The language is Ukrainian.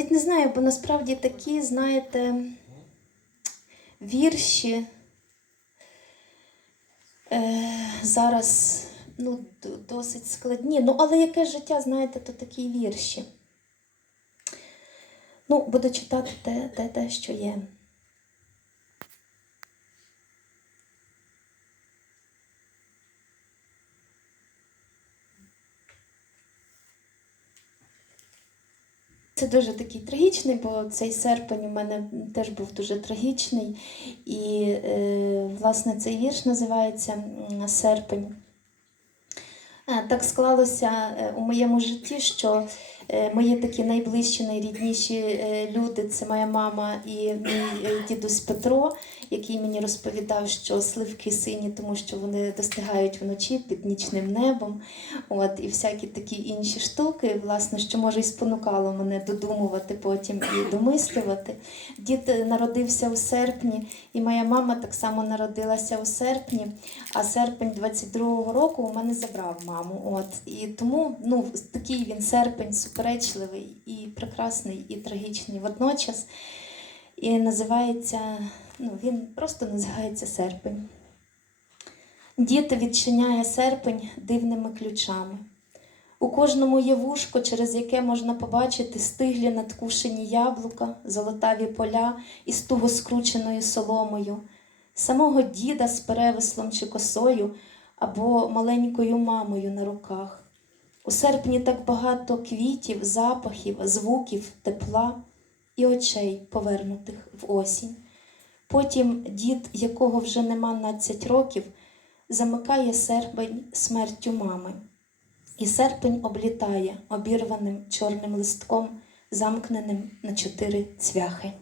навіть не знаю, бо насправді такі, знаєте, вірші е, зараз ну, досить складні. Ну, але яке життя, знаєте, то такі вірші. Ну, буду читати те, те, те що є. Це дуже такий трагічний, бо цей серпень у мене теж був дуже трагічний. І, е, власне, цей вірш називається Серпень. Е, Так склалося е, у моєму житті, що мої такі найближчі, найрідніші е, люди це моя мама і мій е, дідусь Петро, який мені розповідав, що сливки сині, тому що вони достигають вночі під нічним небом. От, і всякі такі інші штуки, власне, що може і спонукало мене додумувати потім і домислювати. Дід е, народився у серпні, і моя мама так само народилася у серпні, а серпень 22-го року у мене забрав маму. От, і тому ну, такий він серпень суперечливий і прекрасний, і трагічний водночас. І називається, ну, він просто називається серпень. Дід відчиняє серпень дивними ключами. У кожному є вушко, через яке можна побачити стиглі надкушені яблука, золотаві поля із туго скрученою соломою, самого діда з перевислом чи косою або маленькою мамою на руках. У серпні так багато квітів, запахів, звуків, тепла і очей, повернутих в осінь. Потім дід, якого вже нема 12 років, замикає серпень смертю мами. І серпень облітає обірваним чорним листком, замкненим на чотири цвяхи.